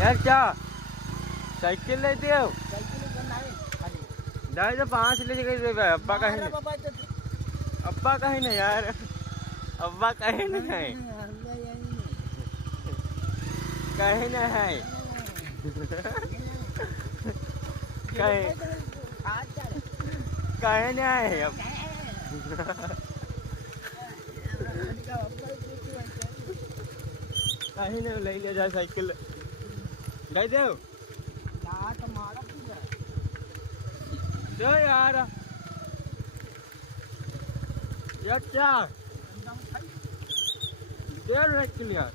यार क्या साइकिल ले दियो साइकिल बनाए खाली दाई तो 5 ले गए अब्बा का है बाबा तो अब्बा का है ना यार अब्बा कहे ना है कहे ना है कहे कहे ना है अब कहे ना ले ले जाए साइकिल गए दे दो यार यार क्या दे साइकिल यार